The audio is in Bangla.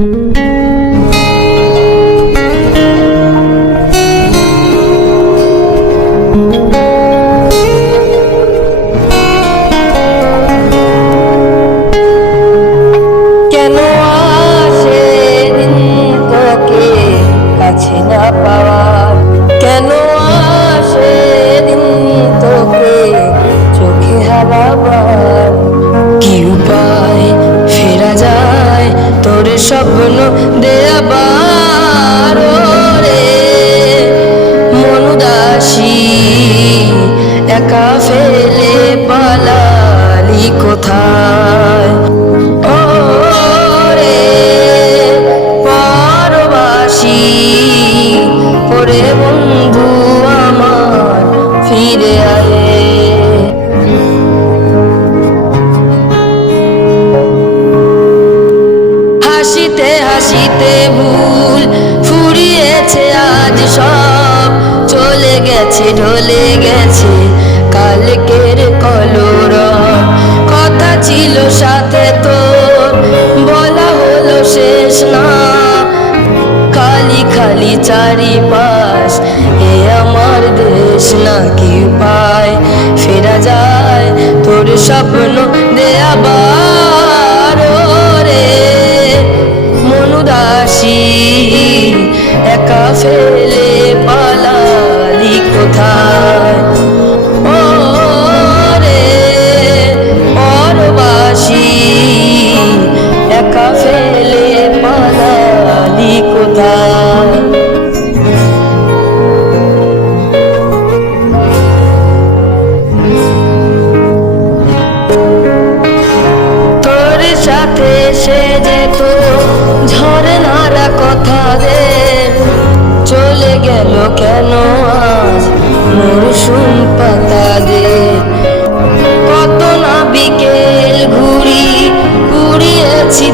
কেন আসে দিন তোকে কাছে না পাওয়ার, কেন আসে দিন তোকে চোখে হারাবার। কি উপায় ফেরা যায় তোর স্বপ্ন দেয়াবার রে, মন উদাসী একা ফেলে পালালি কোথায়। ও রে পরবাসী ওরে বন্ধু আমার ফিরে আয়। হাসিতে হাসিতে ভুল ফুরিয়েছে আজ সব, চলে গেছে ঢলে গেছে কালকের কলরব। কথা ছিল সাথে তোর বলা হলো শেষ না, খালি খালি চারিপাশ এ আমার দেশ না। কি উপায় ফেরা যায় তোর স্বপ্ন দেয়াবার রে, মন উদাসী একা ফেলে পালালি কোথায়। ও রে পরবাসী একা ফেলে পালালি কোথায়। তোর সাথে সে যেত ঝরনারা কথা রে, চলে গেল কেন আজ মরশুম পাতা দে। কত না বিকেল ঘুরি ঘুরিয়েছি